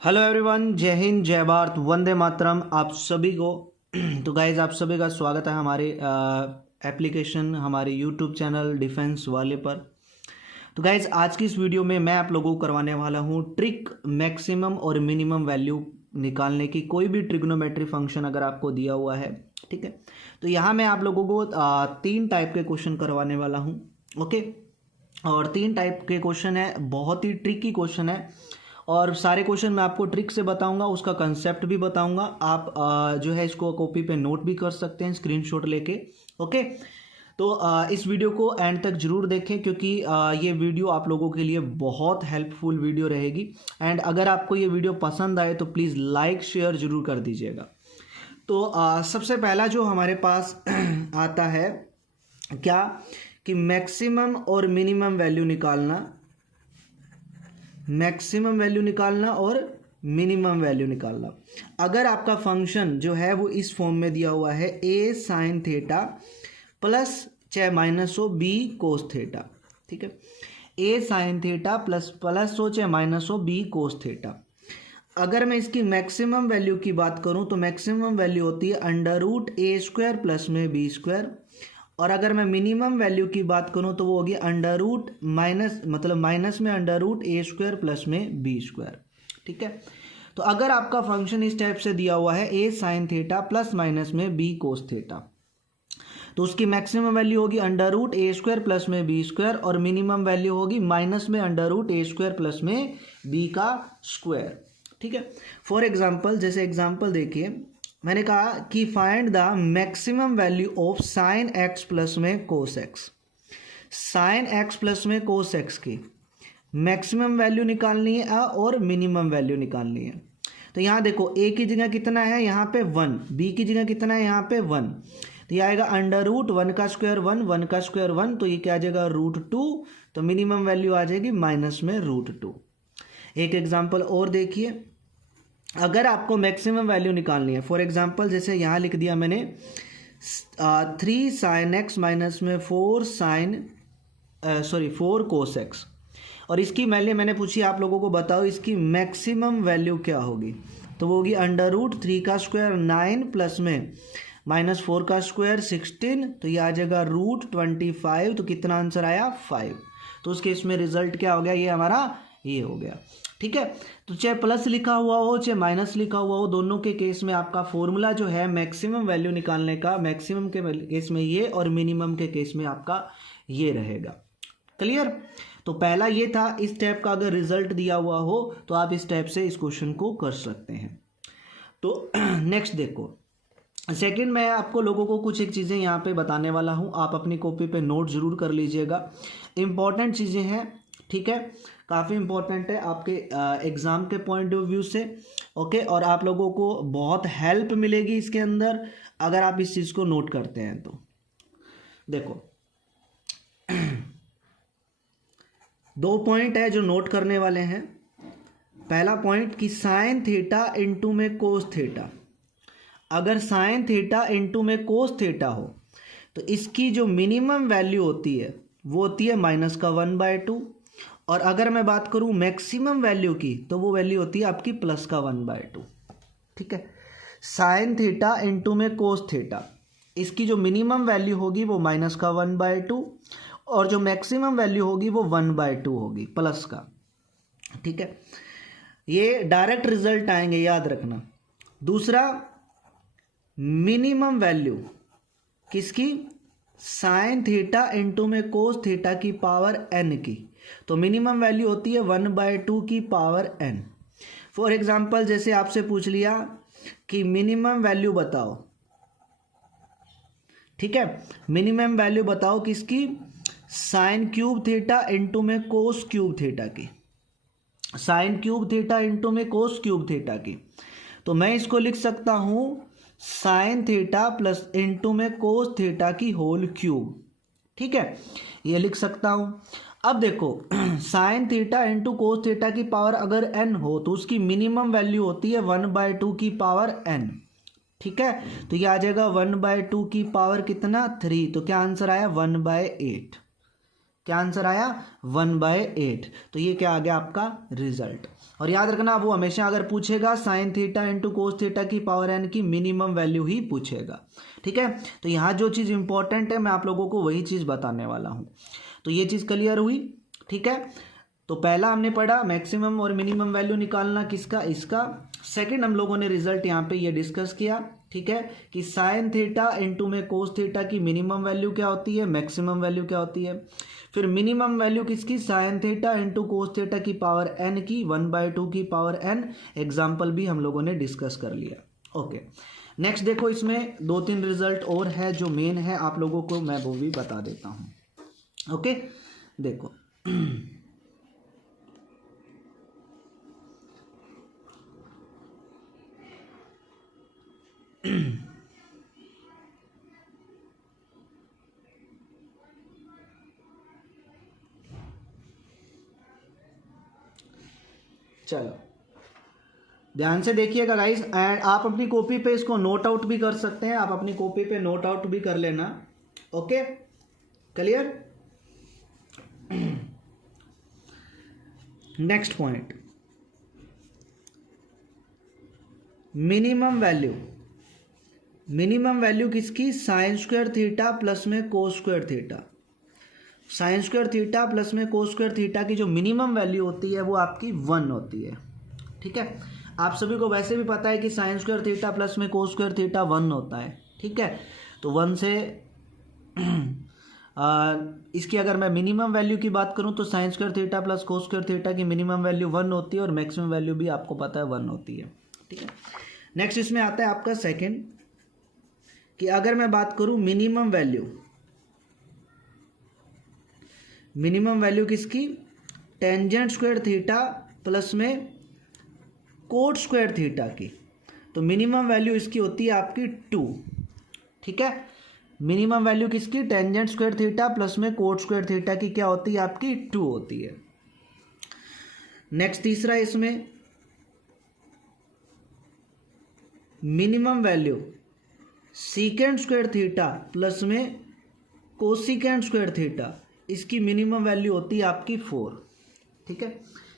Hello everyone, जय हिंद, जय भारत, वंदे मातरम आप सभी को। तो गाइज आप सभी का स्वागत है हमारे एप्लीकेशन, हमारे यूट्यूब चैनल डिफेंस वाले पर। तो गाइज आज की इस वीडियो में मैं आप लोगों को करवाने वाला हूँ ट्रिक मैक्सिमम और मिनिमम वैल्यू निकालने की। कोई भी ट्रिग्नोमेट्री फंक्शन अगर आपको दिया हुआ है, ठीक है, तो यहाँ मैं आप लोगों को तीन टाइप के क्वेश्चन करवाने वाला हूँ। ओके, और तीन टाइप के क्वेश्चन है, बहुत ही ट्रिकी क्वेश्चन है और सारे क्वेश्चन मैं आपको ट्रिक से बताऊंगा, उसका कंसेप्ट भी बताऊंगा। आप जो है इसको कॉपी पे नोट भी कर सकते हैं स्क्रीनशॉट लेके। ओके, तो इस वीडियो को एंड तक जरूर देखें क्योंकि ये वीडियो आप लोगों के लिए बहुत हेल्पफुल वीडियो रहेगी। एंड अगर आपको ये वीडियो पसंद आए तो प्लीज़ लाइक शेयर जरूर कर दीजिएगा। तो सबसे पहला जो हमारे पास आता है क्या कि मैक्सिमम और मिनिमम वैल्यू निकालना, मैक्सिमम वैल्यू निकालना और मिनिमम वैल्यू निकालना। अगर आपका फंक्शन जो है वो इस फॉर्म में दिया हुआ है a साइन थीटा प्लस चाहे माइनस हो b कोस थीटा, ठीक है, a साइन थीटा प्लस हो चाहे माइनस हो b कोस थीटा। अगर मैं इसकी मैक्सिमम वैल्यू की बात करूं तो मैक्सिमम वैल्यू होती है अंडर रूट ए स्क्वायर प्लस में बी स्क्वायर, और अगर मैं मिनिमम वैल्यू की बात करूं तो वो होगी अंडर रूट माइनस, मतलब माइनस में अंडर रूट ए स्क्वायर प्लस में बी स्क्वायर, ठीक है। तो अगर आपका फंक्शन इस टाइप से दिया हुआ है ए साइन थीटा प्लस माइनस में बी कोस थीटा, तो उसकी मैक्सिमम वैल्यू होगी अंडर रूट ए स्क्वायर प्लस में बी स्क्वायर और मिनिमम वैल्यू होगी माइनस में अंडर रूट ए स्क्वायर प्लस में बी का स्क्वायर, ठीक है। फॉर एग्जाम्पल, जैसे एग्जाम्पल देखिए, मैंने कहा कि find the maximum value of sine X plus में cos X. Sine X plus में कोस एक्स की मैक्सिमम वैल्यू निकालनी है और मिनिमम वैल्यू निकालनी है। तो यहाँ देखो a की जगह कितना है, यहाँ पे 1, b की जगह कितना है, यहाँ पे 1, तो ये आएगा अंडर रूट 1 का स्क्वायर 1, 1 का स्क्वायर 1, तो ये क्या आ जाएगा रूट 2, तो मिनिमम वैल्यू आ जाएगी माइनस में रूट 2। एक एग्जाम्पल और देखिए, अगर आपको मैक्सिमम वैल्यू निकालनी है, फॉर एग्जांपल जैसे यहाँ लिख दिया मैंने 3 साइन एक्स माइनस में 4 कोस एक्स, और इसकी वैल्यू मैंने पूछी आप लोगों को बताओ इसकी मैक्सिमम वैल्यू क्या होगी, तो वो होगी अंडर रूट 3 का स्क्वायर 9 प्लस में माइनस 4 का स्क्वायर 16, तो ये आ जाएगा रूट 25, तो कितना आंसर आया 5। तो उस केस में रिजल्ट क्या हो गया, ये हमारा ये हो गया, ठीक है। तो चाहे प्लस लिखा हुआ हो चाहे माइनस लिखा हुआ हो, दोनों के केस में आपका फॉर्मूला जो है मैक्सिमम वैल्यू निकालने का, मैक्सिमम के केस में ये और मिनिमम के केस में आपका ये रहेगा। क्लियर? तो पहला ये था, इस टाइप का अगर रिजल्ट दिया हुआ हो तो आप इस टाइप से इस क्वेश्चन को कर सकते हैं। तो नेक्स्ट देखो, सेकंड मैं आपको लोगों को कुछ एक चीज़ें यहाँ पे बताने वाला हूँ, आप अपनी कॉपी पे नोट जरूर कर लीजिएगा। इंपॉर्टेंट चीज़ें हैं, ठीक है, काफ़ी इंपॉर्टेंट है आपके एग्ज़ाम के पॉइंट ऑफ व्यू से। ओके, और आप लोगों को बहुत हेल्प मिलेगी इसके अंदर अगर आप इस चीज़ को नोट करते हैं। तो देखो 2 पॉइंट है जो नोट करने वाले हैं। पहला पॉइंट कि साइन थीटा इंटू में कोस थीटा, अगर साइन थीटा इंटू में कोस थीटा हो तो इसकी जो मिनिमम वैल्यू होती है वो होती है माइनस का 1/2, और अगर मैं बात करूं मैक्सिमम वैल्यू की तो वो वैल्यू होती है आपकी प्लस का 1/2, ठीक है। साइन थीटा इंटू में कोस थीटा, इसकी जो मिनिमम वैल्यू होगी वो माइनस का 1/2 और जो मैक्सिमम वैल्यू होगी वो 1/2 होगी प्लस का, ठीक है। ये डायरेक्ट रिजल्ट आएंगे, याद रखना। दूसरा, मिनिमम वैल्यू किसकी, साइन थीटा इंटू में कोस थीटा की पावर n की, तो मिनिमम वैल्यू होती है 1/2 की पावर n। फॉर एग्जाम्पल जैसे आपसे पूछ लिया कि मिनिमम वैल्यू बताओ, ठीक है, मिनिमम वैल्यू बताओ किसकी, साइन क्यूब थीटा इंटू में कोस क्यूब थीटा की, साइन क्यूब थीटा इंटू में कोस क्यूब थीटा की, तो मैं इसको लिख सकता हूं साइन थीटा प्लस इंटू में कोस थीटा की होल क्यूब, ठीक है, ये लिख सकता हूं। अब देखो sine theta into cos theta की पावर अगर n हो तो उसकी मिनिमम वैल्यू होती है 1/2 की पावर n, ठीक है, तो ये आ जाएगा 1/2 की पावर कितना 3, तो क्या आंसर आया 1/8, क्या आंसर आया 1/8। तो ये क्या आ गया आपका रिजल्ट। और याद रखना वो हमेशा अगर पूछेगा sine theta into cos theta की पावर n की मिनिमम वैल्यू ही पूछेगा। ठीक है, तो यहाँ जो चीज़ इंपॉर्टेंट है मैं आप लोगों को वही चीज़ बताने वाला हूँ। तो ये चीज़ क्लियर हुई। ठीक है, तो पहला हमने पढ़ा मैक्सिमम और मिनिमम वैल्यू निकालना किसका, इसका। सेकंड हम लोगों ने रिजल्ट यहाँ पे ये डिस्कस किया। ठीक है, कि साइन थीटा इंटू में कोस थीटा की मिनिमम वैल्यू क्या होती है, मैक्सिमम वैल्यू क्या होती है। फिर मिनिमम वैल्यू किसकी, sine theta into cos theta की पावर n की 1/2 की पावर n। एग्जाम्पल भी हम लोगों ने डिस्कस कर लिया। ओके, नेक्स्ट देखो इसमें 2-3 रिजल्ट और है जो मेन है, आप लोगों को मैं वो भी बता देता हूँ। ओके, देखो चलो ध्यान से देखिएगा गाइस, एंड आप अपनी कॉपी पे इसको नोट आउट भी कर सकते हैं, आप अपनी कॉपी पे नोट आउट भी कर लेना। Okay, clear. Next point, minimum value. Minimum value किसकी, साइन स्क्वायर थीटा प्लस में cos square theta. Sine square theta plus में कोस स्क्वायर थीटा की जो मिनिमम वैल्यू होती है वो आपकी 1 होती है। ठीक है, आप सभी को वैसे भी पता है कि साइन स्क्वायर थीटा प्लस में कोस स्क्वायर थीटा 1 होता है। ठीक है, तो 1 से इसकी अगर मैं मिनिमम वैल्यू की बात करूं तो sine square theta plus cos square theta की मिनिमम वैल्यू 1 होती है और मैक्सिमम वैल्यू भी आपको पता है 1 होती है। ठीक है, नेक्स्ट इसमें आता है आपका सेकंड, कि अगर मैं बात करूं मिनिमम वैल्यू, मिनिमम वैल्यू किसकी, टेंजेंट स्क्वायर थीटा प्लस में कोट स्क्वायर थीटा की, तो मिनिमम वैल्यू इसकी होती है आपकी 2। ठीक है, मिनिमम वैल्यू किसकी, टेंजेंट स्क्वायर थीटा प्लस में कोट स्क्वायर थीटा की क्या होती है आपकी 2 होती है। नेक्स्ट तीसरा इसमें minimum value secant square theta plus में कोसिकेंट स्क्वायर थीटा, इसकी मिनिमम वैल्यू होती है आपकी 4। ठीक है,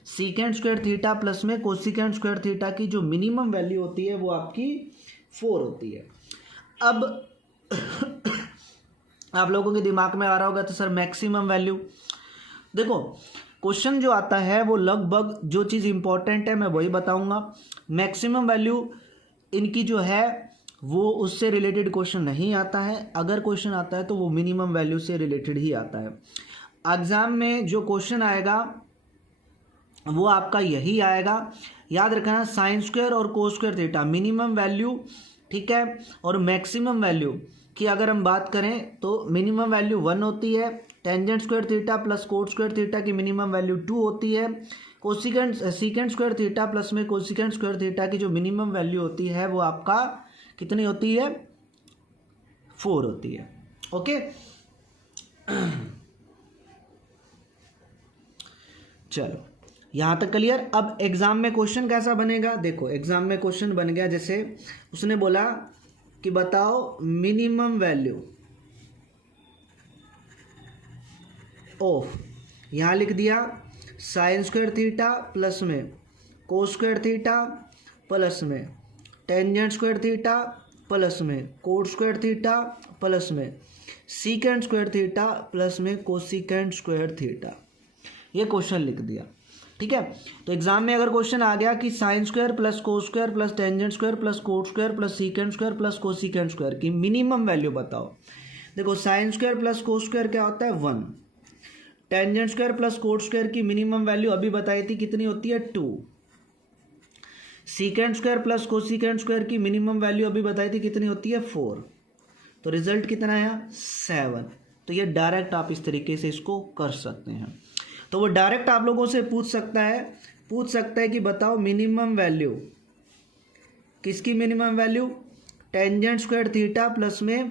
सीकेंट स्क्वायर थीटा प्लस में कोसिकेंट स्क्वायर थीटा की जो मिनिमम वैल्यू होती है वो आपकी 4 होती है। अब आप लोगों के दिमाग में आ रहा होगा तो सर मैक्सिमम वैल्यू, देखो क्वेश्चन जो आता है वो लगभग जो चीज़ इंपॉर्टेंट है मैं वही बताऊंगा। मैक्सिमम वैल्यू इनकी जो है वो उससे रिलेटेड क्वेश्चन नहीं आता है, अगर क्वेश्चन आता है तो वो मिनिमम वैल्यू से रिलेटेड ही आता है। एग्जाम में जो क्वेश्चन आएगा वो आपका यही आएगा, याद रखना साइन स्क्वायर और cos square theta minimum value. ठीक है, और मैक्सिमम वैल्यू की अगर हम बात करें तो मिनिमम वैल्यू 1 होती है, tangent square theta plus coat square theta की मिनिमम वैल्यू 2 होती है, cosecant secant square theta plus में कोसिकेंट स्क्वायर थीटा की जो मिनिमम वैल्यू होती है वो आपका कितनी होती है, 4 होती है। ओके, चलो यहां तक क्लियर। अब एग्जाम में क्वेश्चन कैसा बनेगा, देखो एग्जाम में क्वेश्चन बन गया, जैसे उसने बोला कि बताओ मिनिमम वैल्यू ऑफ, यहां लिख दिया साइन स्क्वायर थीटा प्लस में कोस स्क्वायर थीटा प्लस में टेंजेंट स्क्वायर थीटा प्लस में कोट स्क्वायर थीटा प्लस में सीकेंट स्क्वायर थीटा प्लस में कोसिकेंट स्क्वायर थीटा, ये क्वेश्चन लिख दिया। ठीक है, तो एग्जाम में अगर क्वेश्चन आ गया कि sine square plus cos square plus tangent square plus coat square plus secant square plus cosecant square की मिनिमम वैल्यू बताओ, देखो sine square plus cos square क्या होता है 1, tangent square plus coat square की मिनिमम वैल्यू अभी बताई थी कितनी होती है 2, secant square plus cosecant square की मिनिमम वैल्यू अभी बताई थी कितनी होती है 4, तो रिजल्ट कितना आया 7। तो ये डायरेक्ट आप इस तरीके से इसको कर सकते हैं। तो वो डायरेक्ट आप लोगों से पूछ सकता है कि बताओ मिनिमम वैल्यू किसकी, minimum value tangent square theta plus में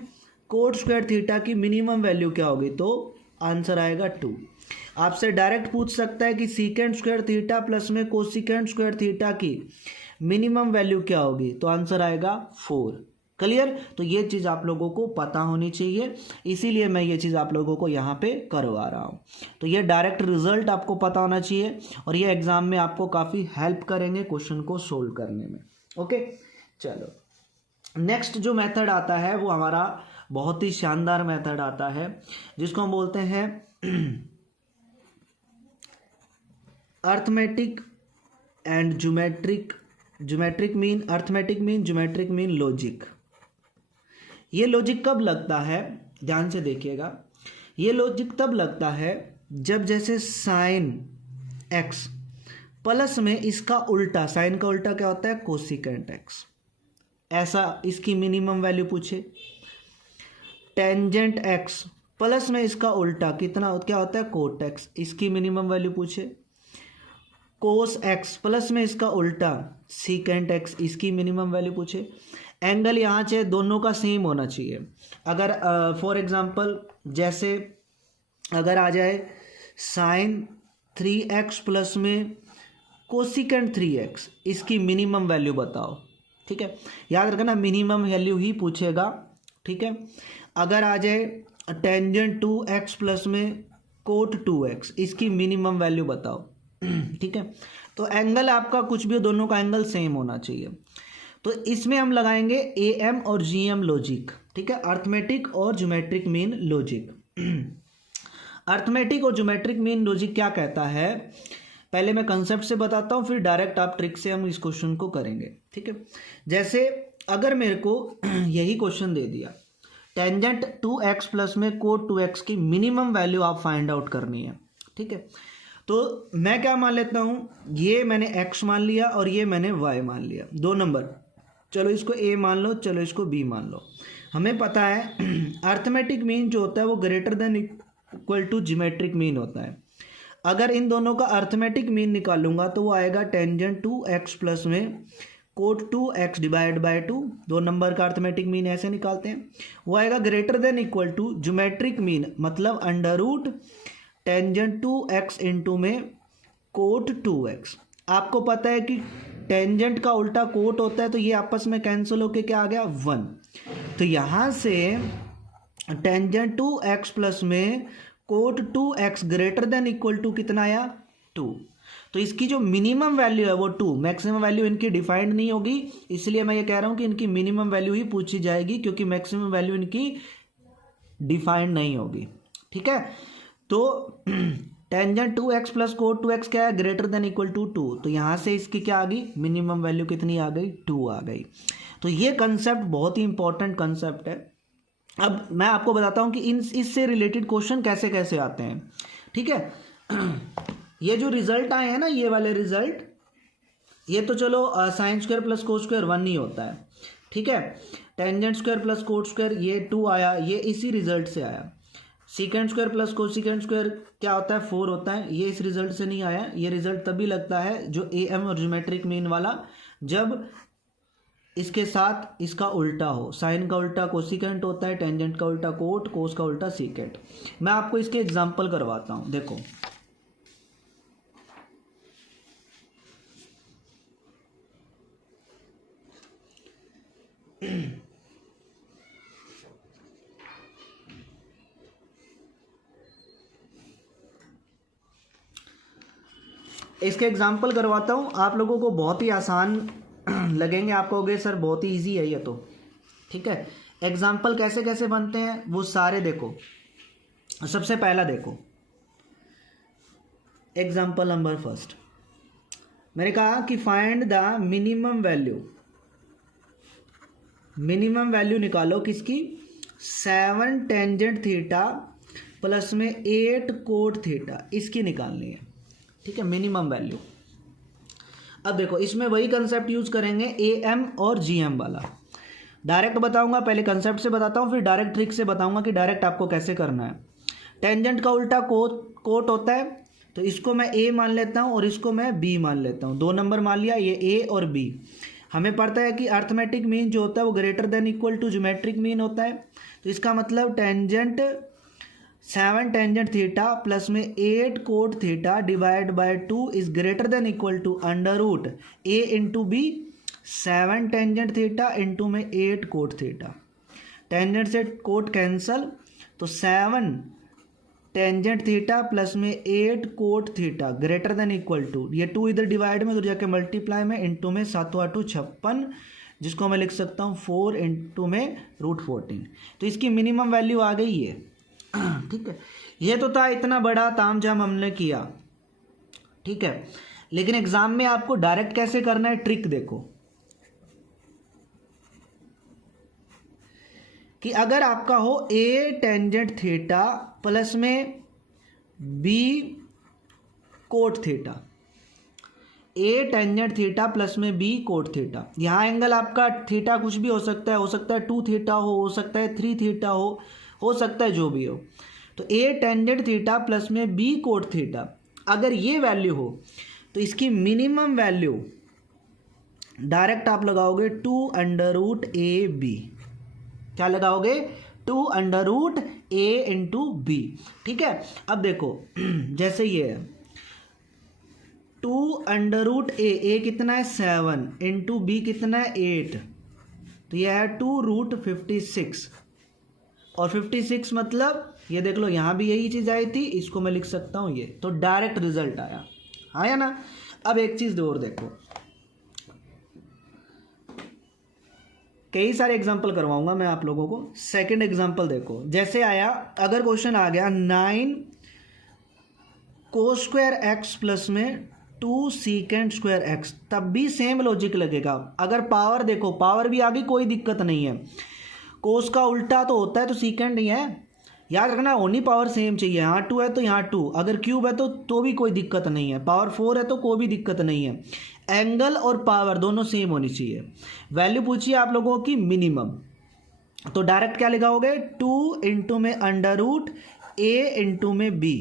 कोट स्क्वायर थीटा की मिनिमम वैल्यू क्या होगी, तो आंसर आएगा 2। आपसे डायरेक्ट पूछ सकता है कि सीकेंट स्क्वायर थीटा प्लस में कोसिकेंट स्क्वायर थीटा की मिनिमम वैल्यू क्या होगी, तो आंसर आएगा 4। क्लियर। तो ये चीज़ आप लोगों को पता होनी चाहिए, इसीलिए मैं ये चीज़ आप लोगों को यहाँ पे करवा रहा हूँ। तो ये डायरेक्ट रिजल्ट आपको पता होना चाहिए और ये एग्ज़ाम में आपको काफ़ी हेल्प करेंगे क्वेश्चन को सोल्व करने में। ओके, चलो नेक्स्ट जो मेथड आता है वो हमारा बहुत ही शानदार मेथड आता है, जिसको हम बोलते हैं arithmetic and geometric mean, arithmetic mean, geometric mean logic. ये लॉजिक कब लगता है, ध्यान से देखिएगा। ये लॉजिक तब लगता है जब जैसे साइन एक्स प्लस में इसका उल्टा, साइन का उल्टा क्या होता है, कोसिकेंट एक्स, ऐसा इसकी मिनिमम वैल्यू पूछे। टेंजेंट एक्स प्लस में इसका उल्टा कितना क्या होता है, कोट एक्स, इसकी मिनिमम वैल्यू पूछे। कोस एक्स प्लस में इसका उल्टा सीकेंट एक्स, इसकी मिनिमम वैल्यू पूछे। एंगल यहाँ से दोनों का सेम होना चाहिए। अगर फॉर एग्जांपल जैसे अगर आ जाए साइन 3x प्लस में कोसिकेंट 3x, इसकी मिनिमम वैल्यू बताओ। ठीक है, याद रखना मिनिमम वैल्यू ही पूछेगा। ठीक है, अगर आ जाए टेंजेंट 2x प्लस में कोट 2x, इसकी मिनिमम वैल्यू बताओ। ठीक है, तो एंगल आपका कुछ भी हो, दोनों का एंगल सेम होना चाहिए। तो इसमें हम लगाएंगे AM और GM लॉजिक। ठीक है, अर्थमेटिक और ज्योमेट्रिक मीन लॉजिक। अर्थमेटिक और ज्योमेट्रिक मीन लॉजिक क्या कहता है, पहले मैं कंसेप्ट से बताता हूँ, फिर डायरेक्ट आप ट्रिक से हम इस क्वेश्चन को करेंगे। ठीक है, जैसे अगर मेरे को यही क्वेश्चन दे दिया, टेंजेंट 2x प्लस में कोट 2x की मिनिमम वैल्यू आप फाइंड आउट करनी है। ठीक है, तो मैं क्या मान लेता हूँ, ये मैंने x मान लिया और ये मैंने y मान लिया, 2 नंबर। चलो इसको a मान लो, चलो इसको b मान लो। हमें पता है अर्थमेटिक मीन जो होता है वो greater than equal to geometric mean होता है। अगर इन दोनों का अर्थमेटिक मीन निकालूंगा तो वो आएगा टेंजेंट 2x प्लस में cot 2x divide by 2, 2 number का अर्थमेटिक मीन ऐसे निकालते हैं। वो आएगा greater than equal to geometric mean, मतलब under root tangent 2x into में कोट 2x। आपको पता है कि टेंजेंट का उल्टा कोट होता है, तो ये आपस में कैंसिल होके क्या आ गया, 1। तो यहाँ से टेंजेंट 2x प्लस में cot 2x greater than equal to कितना आया, 2। तो इसकी जो मिनिमम वैल्यू है वो 2, मैक्सिमम वैल्यू इनकी डिफाइंड नहीं होगी, इसलिए मैं ये कह रहा हूँ कि इनकी मिनिमम वैल्यू ही पूछी जाएगी, क्योंकि मैक्सिमम वैल्यू इनकी डिफाइंड नहीं होगी। ठीक है, तो tangent 2x plus coat 2x क्या है, ग्रेटर देन इक्वल टू 2। तो यहाँ से इसकी क्या आ गई, मिनिमम वैल्यू कितनी आ गई, 2 आ गई। तो ये कंसेप्ट बहुत ही इंपॉर्टेंट कंसेप्ट है। अब मैं आपको बताता हूँ कि इससे रिलेटेड क्वेश्चन कैसे कैसे आते हैं। ठीक है, ये जो रिजल्ट आए हैं ना, ये वाले रिजल्ट, ये तो चलो sine square plus coat square 1 ही होता है। ठीक है, tangent square plus coat square ये 2 आया, ये इसी रिजल्ट से आया। Secant square plus cosecant square क्या होता है, 4 होता है, ये इस रिजल्ट से नहीं आया। ये रिजल्ट तभी लगता है जो AM और ज्योमेट्रिक मीन वाला, जब इसके साथ इसका उल्टा हो। साइन का उल्टा कोसिकेंट होता है, टेंजेंट का उल्टा कोट, कोस का उल्टा सीकेंट। मैं आपको इसके एग्जांपल करवाता हूँ, देखो। इसके एग्जाम्पल करवाता हूँ, आप लोगों को बहुत ही आसान लगेंगे, आप कहोगे सर बहुत ही इजी है ये तो। ठीक है, एग्जाम्पल कैसे कैसे बनते हैं वो सारे देखो। सबसे पहला देखो, एग्जाम्पल नंबर फर्स्ट, मैंने कहा कि find the minimum value, minimum value निकालो किसकी, 7 टेंजेंट थीटा प्लस में 8 कोट थीटा, इसकी निकालनी है। ठीक है, मिनिमम वैल्यू। अब देखो इसमें वही कंसेप्ट यूज करेंगे, AM और GM वाला। डायरेक्ट बताऊंगा, पहले कंसेप्ट से बताता हूँ, फिर डायरेक्ट ट्रिक से बताऊंगा कि डायरेक्ट आपको कैसे करना है। टेंजेंट का उल्टा कोट होता है, तो इसको मैं A मान लेता हूँ और इसको मैं B मान लेता हूँ। 2 नंबर मान लिया, ये A और B। हमें पता है कि अर्थमेटिक मीन जो होता है वो greater than equal to geometric mean होता है। तो इसका मतलब टेंजेंट 7 टेंजेंट थीटा प्लस में 8 cot theta divide by 2 is greater than equal to under root A into B 7 tangent theta into में 8 कोट थीटा, टेंजेंट से कोट कैंसल, तो 7 tangent theta plus में 8 cot theta greater than equal to, ये 2 इधर divide में, तो जाके multiply में, इंटू में 7 8 56, जिसको मैं लिख सकता हूँ 4 इंटू में √14। तो इसकी मिनिमम वैल्यू आ गई है। ठीक है, ये तो था, इतना बड़ा तामझाम हमने किया। ठीक है, लेकिन एग्जाम में आपको डायरेक्ट कैसे करना है, ट्रिक देखो कि अगर आपका हो a टेंजेंट थीटा प्लस में b cot theta, a tangent theta plus में b कोट थीटा, यहाँ एंगल आपका थीटा कुछ भी हो सकता है 2 थीटा हो सकता है 3 थीटा हो सकता है जो भी हो। तो a टेंजेंट थीटा प्लस में b कोट थीटा, अगर ये वैल्यू हो तो इसकी मिनिमम वैल्यू डायरेक्ट आप लगाओगे 2√ab, क्या लगाओगे 2√a इंटू बी। ठीक है, अब देखो जैसे ये है 2√a कितना है 7 इंटू बी कितना है 8, तो यह है 2√56, और 56 मतलब ये देख लो यहाँ भी यही चीज़ आई थी, इसको मैं लिख सकता हूँ ये, तो डायरेक्ट रिजल्ट आया, आया ना। अब एक चीज़ और देखो, कई सारे एग्जांपल करवाऊंगा मैं आप लोगों को। सेकंड एग्जांपल देखो, जैसे आया, अगर क्वेश्चन आ गया 9 cos स्क्वायर एक्स प्लस में 2 secant स्क्वायर एक्स, तब भी सेम लॉजिक लगेगा। अगर पावर देखो, पावर भी आ गई, कोई दिक्कत नहीं है, कोस का उल्टा तो होता है तो सीकेंड ही है, याद रखना ओनली पावर सेम चाहिए, यहाँ 2 है तो यहाँ 2, अगर क्यूब है तो भी कोई दिक्कत नहीं है, पावर 4 है तो कोई भी दिक्कत नहीं है, एंगल और पावर दोनों सेम होनी चाहिए। वैल्यू पूछिए आप लोगों की मिनिमम, तो डायरेक्ट क्या लगाओगे 2 इंटू में √a इंटू में b,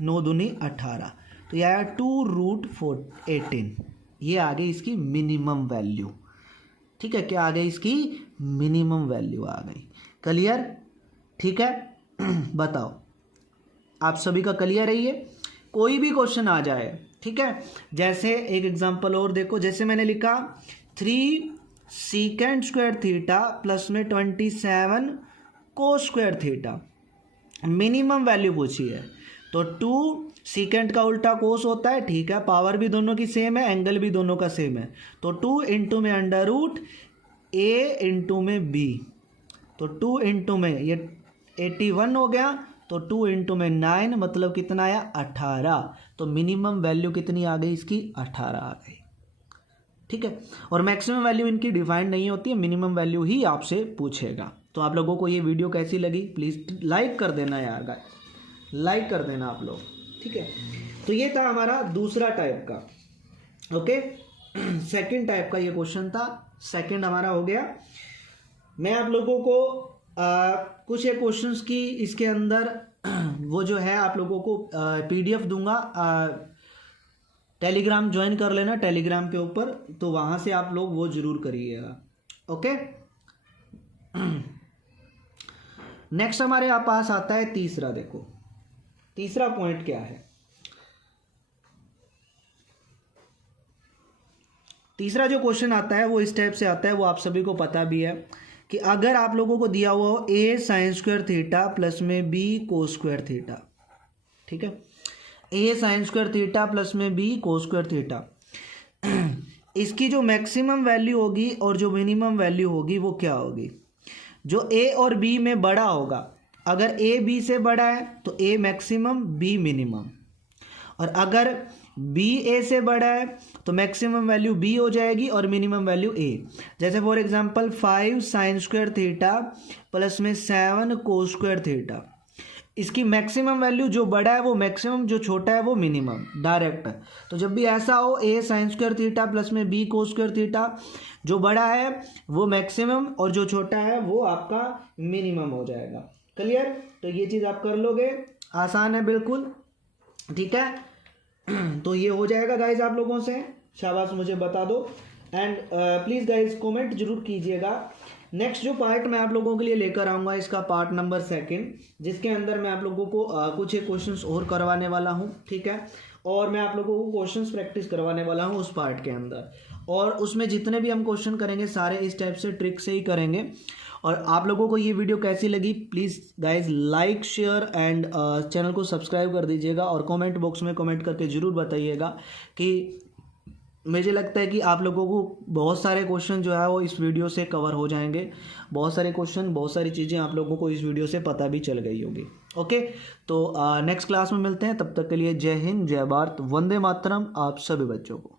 9 दूनी 18, तो यह आया 2√18, ये आ गई इसकी मिनिमम वैल्यू। ठीक है, क्या आ गई इसकी मिनिमम वैल्यू आ गई। क्लियर? ठीक है, बताओ आप सभी का क्लियर है ये? कोई भी क्वेश्चन आ जाए, ठीक है, जैसे एक एग्जांपल और देखो, जैसे मैंने लिखा 3 secant स्क्वायर थीटा प्लस में 27 cos square theta, minimum value पूछी है, तो 2 secant का उल्टा कोस होता है, ठीक है, पावर भी दोनों की सेम है, एंगल भी दोनों का सेम है, तो 2 इंटू में √a इंटू में b, तो 2 इंटू में ये 81 हो गया, तो 2 इंटू में 9 मतलब कितना आया 18, तो मिनिमम वैल्यू कितनी आ गई इसकी 18 आ गई। ठीक है, और मैक्सिमम वैल्यू इनकी डिफाइंड नहीं होती है, मिनिमम वैल्यू ही आपसे पूछेगा। तो आप लोगों को ये वीडियो कैसी लगी प्लीज़ लाइक कर देना यार गाइस, लाइक कर देना आप लोग। ठीक है, तो ये था हमारा दूसरा टाइप का, ओके। सेकंड टाइप का ये क्वेश्चन था, सेकंड हमारा हो गया। मैं आप लोगों को कुछ एक क्वेश्चंस की इसके अंदर वो जो है आप लोगों को PDF दूंगा, टेलीग्राम ज्वाइन कर लेना टेलीग्राम के ऊपर, तो वहाँ से आप लोग वो जरूर करिएगा, ओके। नेक्स्ट हमारे पास आता है तीसरा, देखो तीसरा पॉइंट क्या है। तीसरा जो क्वेश्चन आता है वो इस टाइप से आता है, वो आप सभी को पता भी है कि अगर आप लोगों को दिया हुआ हो a sin square theta plus में b cos स्क्वायर थीटा, ठीक है, a sin square theta plus में b cos स्क्वायर थीटा, इसकी जो मैक्सिमम वैल्यू होगी और जो मिनिमम वैल्यू होगी वो क्या होगी? जो a और b में बड़ा होगा, अगर a b से बड़ा है तो a मैक्सिमम b मिनिमम, और अगर b a से बड़ा है तो मैक्सिमम वैल्यू b हो जाएगी और मिनिमम वैल्यू a। जैसे for example 5 sin square theta plus में 7 cos स्क्वायर थीटा, इसकी मैक्सिमम वैल्यू जो बड़ा है वो मैक्सिमम, जो छोटा है वो मिनिमम, डायरेक्ट। तो जब भी ऐसा हो a sin square theta plus में b cos स्क्वायर थीटा, जो बड़ा है वो मैक्सिमम और जो छोटा है वो आपका मिनिमम हो जाएगा। क्लियर? तो ये चीज़ आप कर लोगे, आसान है बिल्कुल, ठीक है। तो ये हो जाएगा गाइज आप लोगों से, शाबाश, मुझे बता दो। एंड प्लीज़ गाइज कमेंट जरूर कीजिएगा। नेक्स्ट जो पार्ट मैं आप लोगों के लिए लेकर आऊँगा, इसका पार्ट नंबर 2, जिसके अंदर मैं आप लोगों को कुछ एक क्वेश्चंस और करवाने वाला हूँ, ठीक है। और मैं आप लोगों को क्वेश्चंस प्रैक्टिस करवाने वाला हूँ उस पार्ट के अंदर, और उसमें जितने भी हम क्वेश्चन करेंगे सारे इस टाइप से ट्रिक से ही करेंगे। और आप लोगों को ये वीडियो कैसी लगी please guys like share and channel को सब्सक्राइब कर दीजिएगा, और कमेंट बॉक्स में कमेंट करके ज़रूर बताइएगा कि मुझे लगता है कि आप लोगों को बहुत सारे क्वेश्चन जो है वो इस वीडियो से कवर हो जाएंगे, बहुत सारे क्वेश्चन, बहुत सारी चीज़ें आप लोगों को इस वीडियो से पता भी चल गई होगी। ओके, तो नेक्स्ट क्लास में मिलते हैं, तब तक के लिए जय हिंद, जय भारत, वंदे मातरम आप सभी बच्चों को।